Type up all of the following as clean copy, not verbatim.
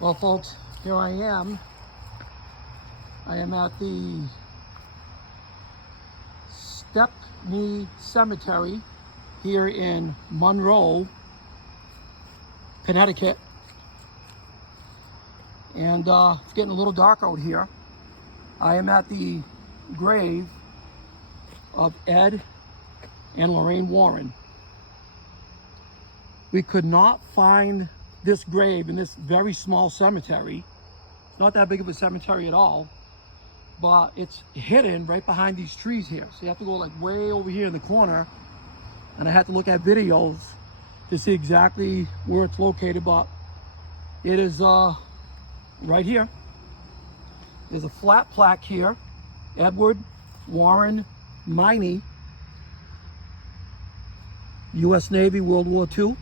Well, folks, here I am. I am at the Stepney Cemetery here in Monroe, Connecticut. And it's getting a little dark out here. I am at the grave of Ed and Lorraine Warren. We could not find this grave in this very small cemetery. It's not that big of a cemetery at all, but it's hidden right behind these trees here. So you have to go like way over here in the corner, and I had to look at videos to see exactly where it's located, but it is right here. There's a flat plaque here, Edward Warren Miney, U.S. Navy, World War II.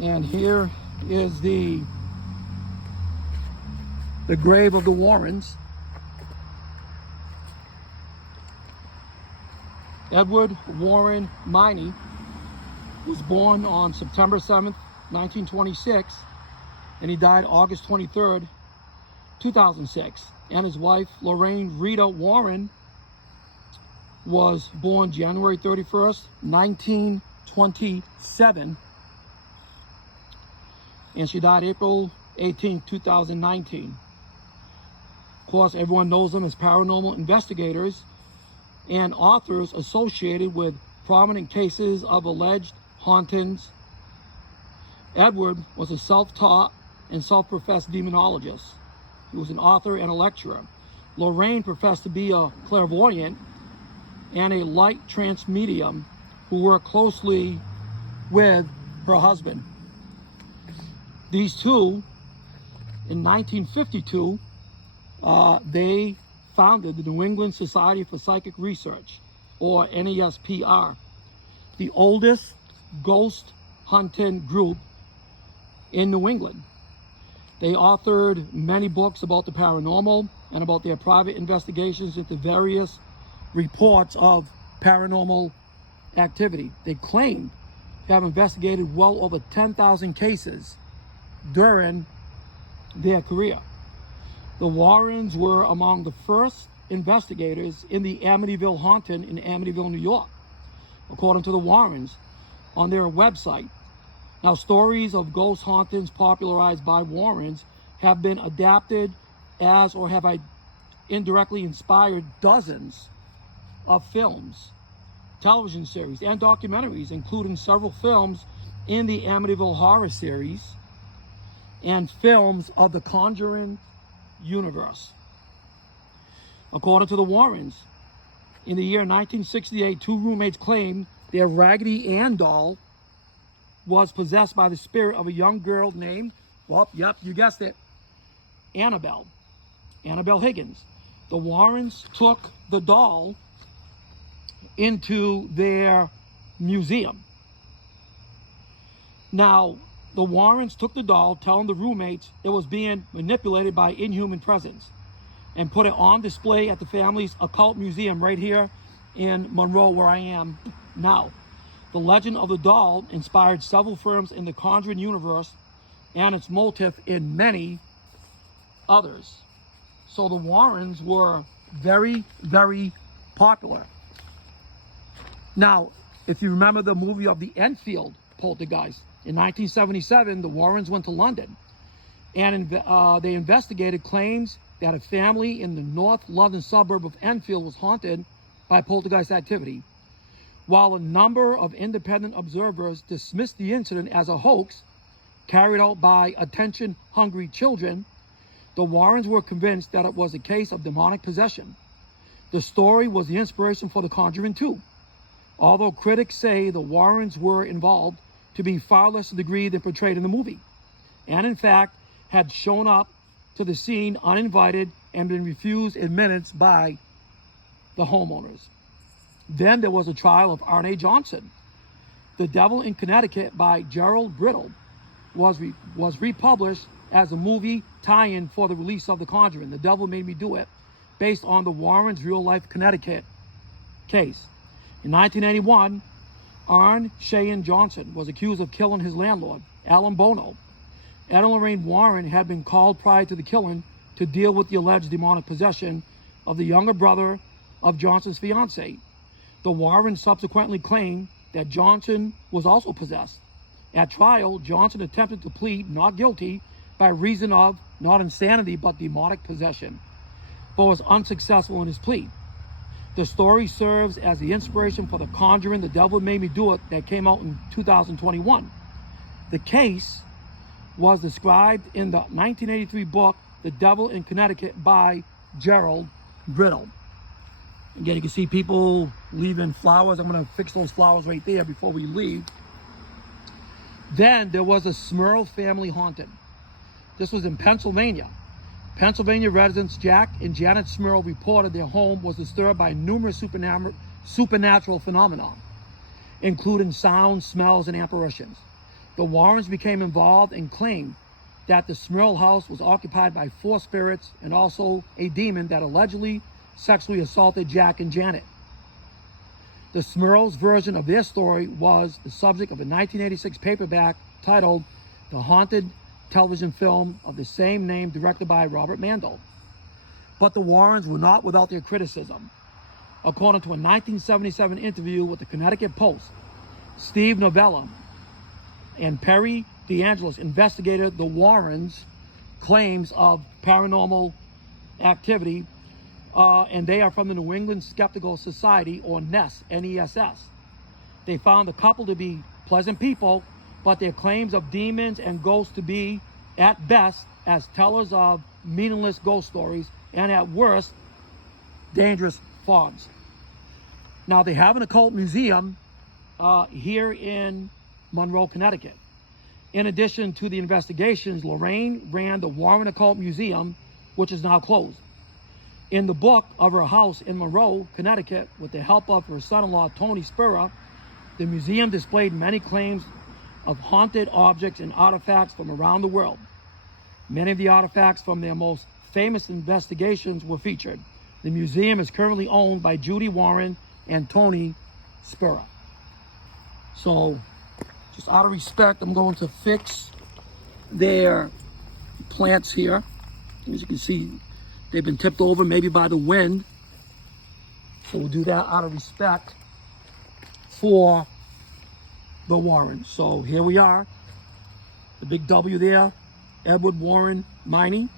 And here is the grave of the Warrens. Edward Warren Miney was born on September 7th, 1926, and he died August 23rd, 2006. And his wife, Lorraine Rita Warren, was born January 31st, 1927. And she died April 18, 2019. Of course, everyone knows them as paranormal investigators and authors associated with prominent cases of alleged hauntings. Edward was a self-taught and self-professed demonologist. He was an author and a lecturer. Lorraine professed to be a clairvoyant and a light trance medium who worked closely with her husband. These two, in 1952, they founded the New England Society for Psychic Research, or NESPR, the oldest ghost hunting group in New England. They authored many books about the paranormal and about their private investigations into various reports of paranormal activity. They claim to have investigated well over 10,000 cases during their career. The Warrens were among the first investigators in the Amityville haunting in Amityville, New York, according to the Warrens on their website. Now, stories of ghost hauntings popularized by Warrens have been adapted as or have indirectly inspired dozens of films, television series, and documentaries, including several films in the Amityville horror series and films of the Conjuring universe. According to the Warrens, in the year 1968, two roommates claimed their Raggedy Ann doll was possessed by the spirit of a young girl named, well, yep, you guessed it, Annabelle Higgins. The Warrens took the doll into their museum. Now, the Warrens took the doll, telling the roommates it was being manipulated by inhuman presence, and put it on display at the family's occult museum right here in Monroe, where I am now. The legend of the doll inspired several films in the Conjuring universe and its motif in many others. So the Warrens were very, very popular. Now, if you remember the movie of the Enfield poltergeist, in 1977, the Warrens went to London, and they investigated claims that a family in the North London suburb of Enfield was haunted by poltergeist activity. While a number of independent observers dismissed the incident as a hoax carried out by attention-hungry children, the Warrens were convinced that it was a case of demonic possession. The story was the inspiration for The Conjuring 2. Although critics say the Warrens were involved to be far less degree than portrayed in the movie, and in fact had shown up to the scene uninvited and been refused admittance by the homeowners. Then there was a trial of Arne Johnson. The Devil in Connecticut by Gerald Brittle was republished as a movie tie-in for the release of The Conjuring, The Devil Made Me Do It, based on the Warrens' real-life Connecticut case. In 1981, Arne Cheyenne Johnson was accused of killing his landlord, Alan Bono, Ed and Lorraine Warren had been called prior to the killing to deal with the alleged demonic possession of the younger brother of Johnson's fiancée. The Warrens subsequently claimed that Johnson was also possessed. At trial, Johnson attempted to plead not guilty by reason of not insanity but demonic possession, but was unsuccessful in his plea. The story serves as the inspiration for The Conjuring, The Devil Made Me Do It, that came out in 2021. The case was described in the 1983 book, The Devil in Connecticut by Gerald Brittle. Again, you can see people leaving flowers. I'm going to fix those flowers right there before we leave. Then there was a Smurl family haunted. This was in Pennsylvania. Pennsylvania residents Jack and Janet Smurl reported their home was disturbed by numerous supernatural phenomena, including sounds, smells, and apparitions. The Warrens became involved and claimed that the Smurl house was occupied by 4 spirits and also a demon that allegedly sexually assaulted Jack and Janet. The Smurls' version of their story was the subject of a 1986 paperback titled The Haunted television film of the same name, directed by Robert Mandel. But the Warrens were not without their criticism. According to a 1977 interview with the Connecticut Post, Steve Novella and Perry DeAngelis investigated the Warrens' claims of paranormal activity, and they are from the New England Skeptical Society, or NESS, N-E-S-S. They found the couple to be pleasant people, but their claims of demons and ghosts to be, at best, as tellers of meaningless ghost stories, and at worst, dangerous frauds. Now, they have an occult museum here in Monroe, Connecticut. In addition to the investigations, Lorraine ran the Warren Occult Museum, which is now closed. In the book of her house in Monroe, Connecticut, with the help of her son-in-law, Tony Spera, the museum displayed many claims of haunted objects and artifacts from around the world. Many of the artifacts from their most famous investigations were featured. The museum is currently owned by Judy Warren and Tony Spera. So, just out of respect, I'm going to fix their plants here. As you can see, they've been tipped over maybe by the wind. So we'll do that out of respect for the Warrens. So here we are, the big W there, Edward Warren Miney,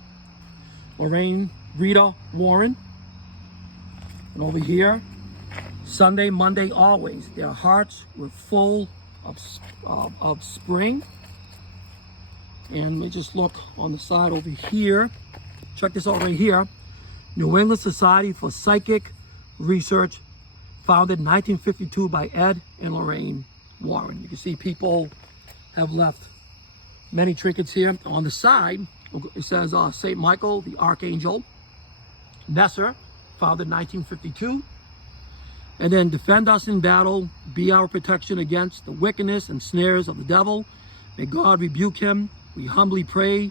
Lorraine Rita Warren, and over here, Sunday, Monday, always. Their hearts were full of spring. And let me just look on the side over here. Check this out right here. New England Society for Psychic Research, founded in 1952 by Ed and Lorraine Warren. You can see people have left many trinkets here. On the side, it says St. Michael, the Archangel. Nesser, founded in 1952. And then defend us in battle, be our protection against the wickedness and snares of the devil. May God rebuke him, we humbly pray.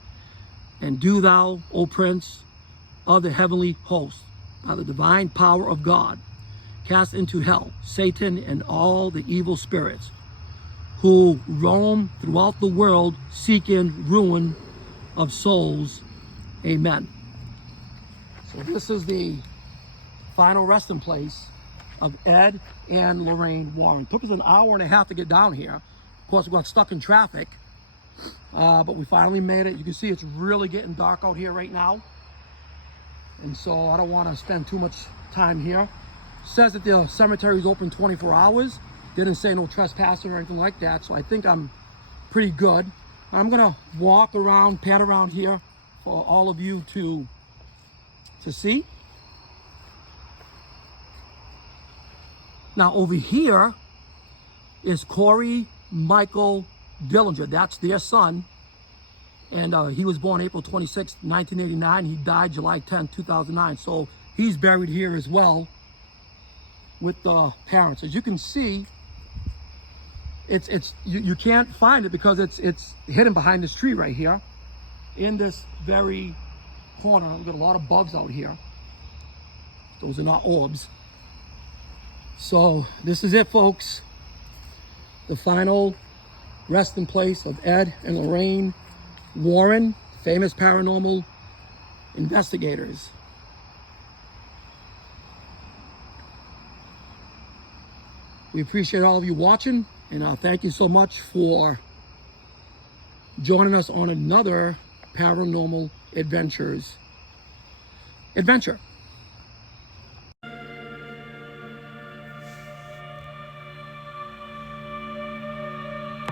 And do thou, O Prince of the heavenly host, by the divine power of God, cast into hell Satan and all the evil spirits who roam throughout the world seeking ruin of souls. Amen. So this is the final resting place of Ed and Lorraine Warren. It took us an hour and a half to get down here. Of course, we got stuck in traffic, but we finally made it. You can see it's really getting dark out here right now. And so I don't want to spend too much time here. It says that the cemetery is open 24 hours. Didn't say no trespassing or anything like that, so I think I'm pretty good. I'm gonna walk around, pat around here for all of you to see. Now over here is Corey Michael Dillinger. That's their son. And he was born April 26, 1989. He died July 10, 2009. So he's buried here as well with the parents. As you can see, you can't find it because it's hidden behind this tree right here in this very corner. We've got a lot of bugs out here. Those are not orbs. So this is it, folks. The final resting place of Ed and Lorraine Warren, famous paranormal investigators. We appreciate all of you watching, and thank you so much for joining us on another paranormal adventure.